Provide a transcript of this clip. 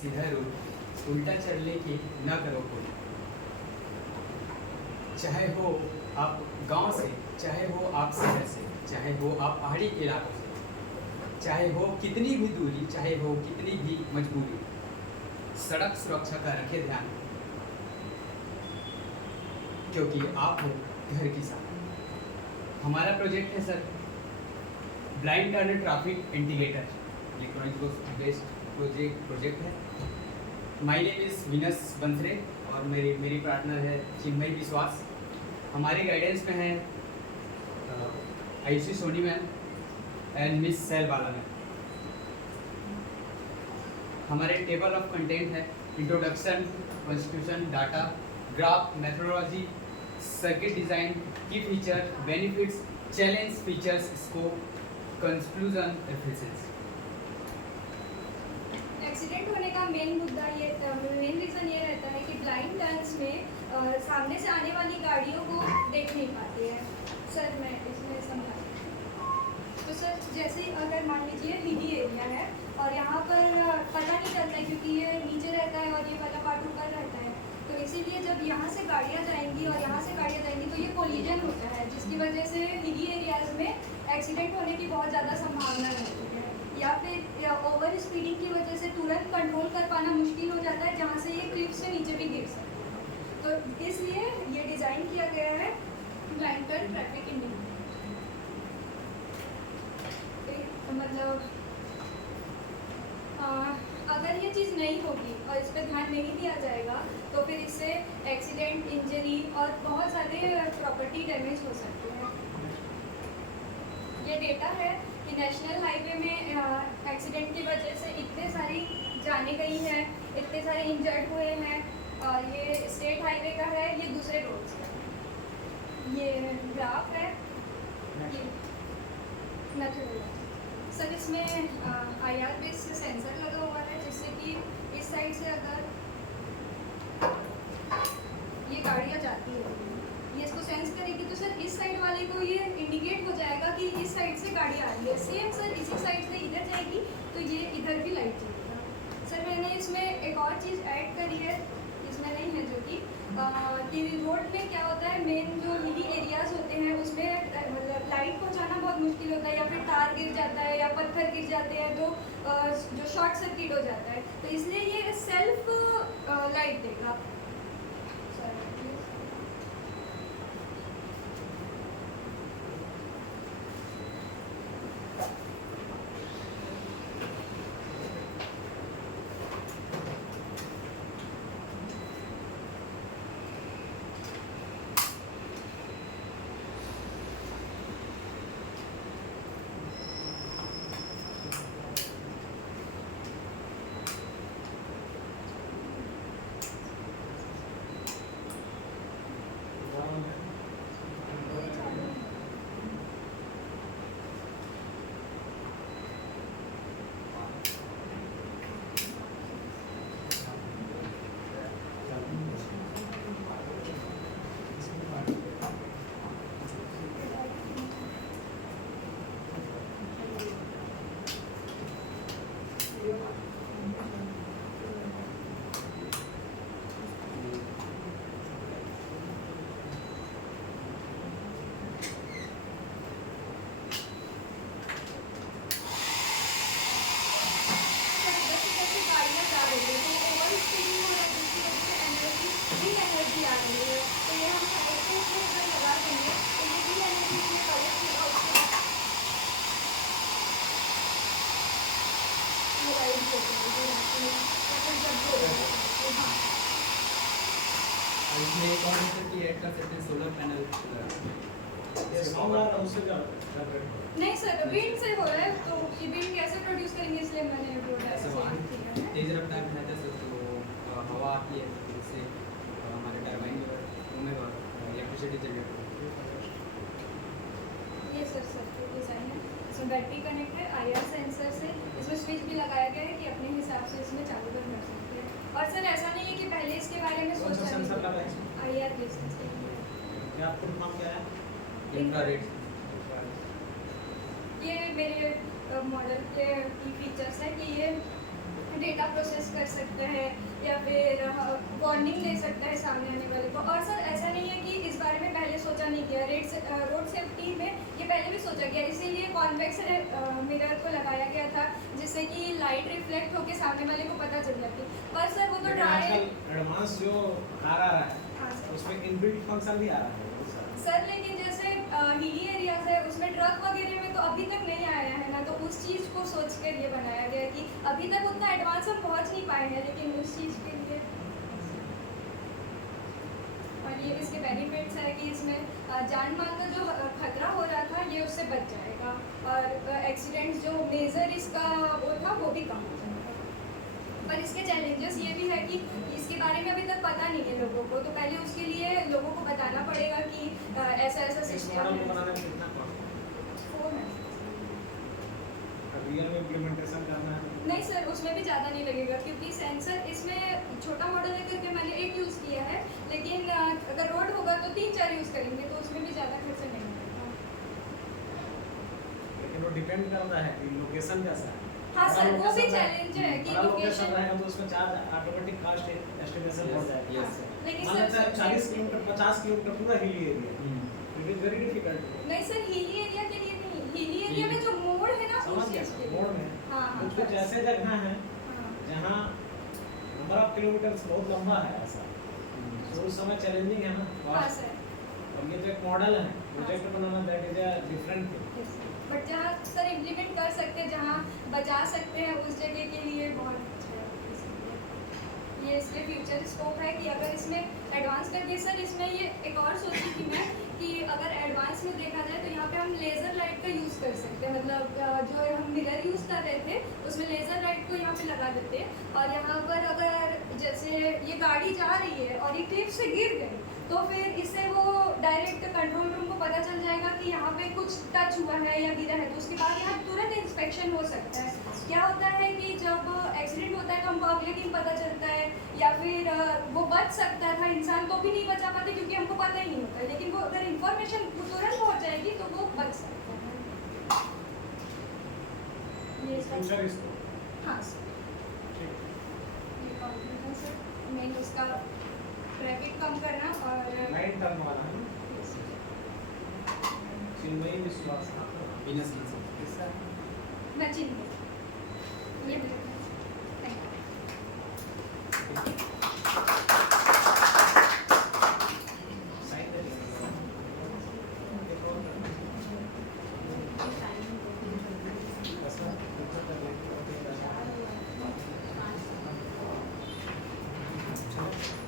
सीधा रूट, उल्टा चलने की न करो कोई। चाहे हो आप गांव से, चाहे हो आप शहर से, चाहे हो आप पहाड़ी इलाकों से, चाहे हो कितनी भी दूरी, चाहे हो कितनी भी मजबूरी, सड़क सुरक्षा का रखें ध्यान, क्योंकि आप हो घर की साथ। हमारा प्रोजेक्ट है sir blind turn traffic indicator, electronic based project है। माय नेम इज़ विनस बंसरे और मेरी पार्टनर है चिन्मयी विश्वास। हमारे गाइडेंस में है Ayushi Soni ma'am and miss Sail Bala ma'am. हमारे टेबल ऑफ कंटेंट है introduction, constitution, data, graph, methodology, circuit design, key feature, benefits, challenge, features, scope, conclusion, references. Accident होने का मेन रीज़न ये रहता है कि ब्लाइंड टर्न्स में सामने से आने वाली गाड़ियों को देख नहीं पाते हैं। सर मैं इसमें समझा तो सर जैसे अगर मान लीजिए हिली एरिया है और यहाँ पर पता नहीं चलता है क्योंकि ये नीचे रहता है और ये वाला पार्ट ऊपर रहता है, तो इसीलिए जब यहाँ से गाड़ियाँ जाएंगी और यहाँ से गाड़ियाँ जाएंगी तो ये कोलिजन होता है, जिसकी वजह से हिली एरियाज़ में एक्सीडेंट होने की बहुत ज़्यादा संभावना रहती है, या फिर ओवर स्पीडिंग की वजह से तुरंत कंट्रोल कर पाना मुश्किल हो जाता है, जहाँ से ये क्लिफ से नीचे भी गिर सकता है। तो इसलिए ये डिज़ाइन किया गया है ब्लाइंड टर्न ट्रैफिक इंडिकेटर। मतलब अगर ये चीज़ नहीं होगी और इस पर ध्यान नहीं दिया जाएगा तो फिर इससे एक्सीडेंट, इंजरी और बहुत सारे प्रॉपर्टी डैमेज हो सकते हैं। ये डेटा है कि नेशनल हाईवे में एक्सीडेंट की वजह से इतने सारी जाने गई हैं, इतने सारे इंजर्ड हुए हैं। ये स्टेट हाईवे का है, ये दूसरे रोड्स का। ये ग्राफ है, ये मेथोडोलॉजी। सर इसमें IR बेस्ड सेंसर लगा हुआ है, जिससे कि इस साइड से अगर ये गाड़ियाँ जाती है ये इसको सेंस करेगी तो सर इस साइड वाले को ये इंडिकेट हो जाएगा कि इस साइड से गाड़ी आ रही है। सेम सर इसी साइड से इधर जाएगी तो ये इधर भी लाइट जलेगा। सर मैंने इसमें एक और चीज़ ऐड करी है, इसमें नहीं है, जो कि रोड में क्या होता है, मेन जो हिली एरियाज होते हैं उसमें मतलब लाइट पहुंचाना बहुत मुश्किल होता है, या फिर तार गिर जाता है या पत्थर गिर जाते हैं तो जो शॉर्ट सर्किट हो जाता है, तो इसलिए ये सेल्फ लाइट देगा। इसमें एक और फीचर ऐड कर सकते हैं, सोलर पैनल। नहीं सर विंड से हो रहा है, तो विंड कैसे प्रोड्यूस करेंगे, इसलिए मैंने तेज रफ्तार में रहता है तो हवा आती है, जिससे हमारे टरबाइन घूमेगा और इलेक्ट्रिसिटी जनरेट होगी। ये सर डिज़ाइन है, इसमें बैटरी कनेक्ट है IR सेंसर से, इसमें स्विच भी लगाया गया है कि अपने हिसाब से इसमें चालू बंद कर सकते हैं। और सर ऐसा नहीं है कि पहले इसके बारे में सोचा नहीं, सेंसर लगा है IR बेस्ड क्या आपका नाम क्या है? इंफ्रारेड। ये मेरे मॉडल के की फीचर्स है कि ये डेटा प्रोसेस कर सकता है या फिर वार्निंग दे सकता है सामने आने वाले को। और सर ऐसा नहीं है कि इस बारे में पहले सोचा नहीं गया, रोड सेफ्टी में ये पहले भी सोचा गया, इसीलिए कॉन्वेक्स मिरर को लगाया गया था जिससे कि लाइट रिफ्लेक्ट होकर सामने वाले को पता चल जाती। पर सर वो तो लेकिन ड्राई आजकल एडवांस जो कार आ रहा है हाँ सर। उसमें इनबिल्ट फंक्शन भी आ रहा है बहुत सारा। सर लेकिन जैसे हिली एरियाज है उसमें ट्रक वगैरह में तो अभी तक नहीं आया है ना, तो उस चीज़ को सोच कर ये बनाया गया कि अभी तक उतना एडवांस हम पहुंच नहीं पाए हैं, लेकिन उस चीज़ के लिए। और ये इसके बेनिफिट्स है कि इसमें जान माल का जो खतरा हो रहा था ये उससे बच जाएगा, और एक्सीडेंट्स जो मेजर इसका वो था वो भी कम हो जाएगा। पर इसके चैलेंजेस ये भी है कि इसके बारे में अभी तक पता नहीं है लोगों को, तो पहले उसके लिए लोगों को बताना पड़ेगा कि ऐसा ऐसा इस सिस्टम मॉडल को है। बनाने में कितना कॉस्ट है? रियल में इम्प्लीमेंटेशन करना है नहीं सर उसमें भी ज़्यादा नहीं लगेगा, क्योंकि सेंसर इसमें छोटा मॉडल है करके मैंने एक यूज़ किया है, लेकिन अगर रोड होगा तो 3-4 यूज़ करेंगे तो उसमें भी ज़्यादा खर्चा नहीं लगेगा। लेकिन वो डिपेंड करता है कि लोकेशन कैसा है। हाँ बड़ा सर वो भी location चैलेंज है कि बड़ा लोकेशन लोकेशन। रहेगा तो उसमें चार्ज ऑटोमेटिक कास्ट एस्टिमेशन हो जाएगा। Yes sir. लेकिन मान लेते हैं सर 40 किलोमीटर 50 किलोमीटर पूरा hilly area, it is very difficult. नहीं सर हिली एरिया के लिए नहीं, हिली एरिया में जो मोड़ है ना समझ उस गया चीज़ के लिए। मोड़ में हाँ हाँ कुछ कुछ बस। ऐसे जगह हैं हाँ। जहाँ नंबर ऑफ किलोमीटर बहुत लंबा है ऐसा, तो उस समय चैलेंजिंग है ना हाँ cost। सर। और ये तो एक मॉडल है, project banana that is a different thing. But जहाँ सर इम्प्लीमेंट कर सकते हैं, जहाँ बचा सकते हैं उस जगह के लिए बहुत अच्छा है इसलिए। ये इसके फ्यूचर स्कोप है कि अगर इसमें एडवांस करके सर इसमें ये एक और सोची थी मैं कि अगर एडवांस में देखा जाए तो यहाँ पे हम लेज़र लाइट का यूज़ कर सकते हैं, मतलब जो हम मिरर यूज़ कर रहे थे उसमें लेज़र लाइट को यहाँ पे लगा देते हैं, और यहाँ पर अगर जैसे ये गाड़ी जा रही है और ये क्लिफ से गिर गई तो फिर इससे वो डायरेक्ट कंट्रोल रूम को पता चल जाएगा कि यहाँ पे कुछ टच हुआ है या गिरा है, तो उसके बाद यहाँ तुरंत इंस्पेक्शन हो सकता है। क्या होता है कि जब एक्सीडेंट होता है तो हमको अगले दिन पता चलता है, या फिर वो बच सकता था इंसान तो भी नहीं बचा पाते क्योंकि हमको पता ही नहीं होता है, लेकिन वो अगर इंफॉर्मेशन तुरंत पहुँच जाएगी तो वो बच सकता है। ये फ्यूचर इसको हाँ सर, ये कॉम्प्लीमेंट सर मेन उसका ट्रैफिक कम करना और लाइन टर्न वाला है ना, Yes, sir. चिन्मयी विश्वास हाँ। बिजनेस की किसका? मैं चिन्ह ये थैंक यू। साइन दे दीजिए। एक और करना है। बस ना, इतना कर लेंगे, और फिर चलो।